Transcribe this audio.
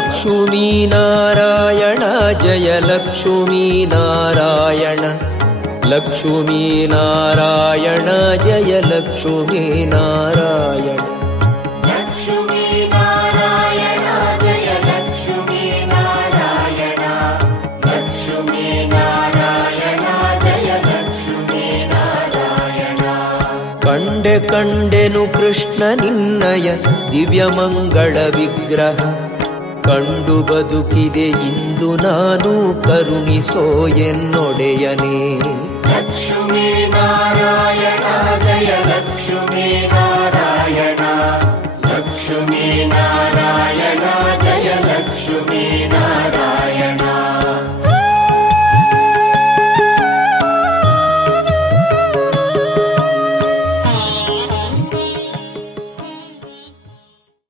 ಲಕ್ಷ್ಮೀನಾರಾಯಣ ಜಯ ಲಕ್ಷ್ಮೀನಾರಾಯಣ ಲಕ್ಷ್ಮೀನಾರಾಯಣ ಜಯ ಲಕ್ಷ್ಮೀನಾರಾಯಣ ಲಕ್ಷ್ಮೀನಾರಾಯಣ ಜಯ ಲಕ್ಷ್ಮೀನಾರಾಯಣ ಲಕ್ಷ್ಮೀನಾರಾಯಣ ಜಯ ಲಕ್ಷ್ಮೀನಾರಾಯಣ. ಕಂಡೆ ಕಂಡೆನು ಕೃಷ್ಣ ನಿನ್ನಯ ದಿವ್ಯಮಂಗಳ ವಿಗ್ರಹ, ಕಂಡು ಬದುಕಿದೆ ಇಂದು ನಾನು ಕರುಣಿಸೋ ಎನ್ನೊಡೆಯನೇ. ಲಕ್ಷ್ಮೀನಾರಾಯಣ ಜಯ ಲಕ್ಷ್ಮೀನಾರಾಯಣ ಲಕ್ಷ್ಮೀನಾರಾಯಣ ಜಯ ಲಕ್ಷ್ಮೀನಾರಾಯಣ.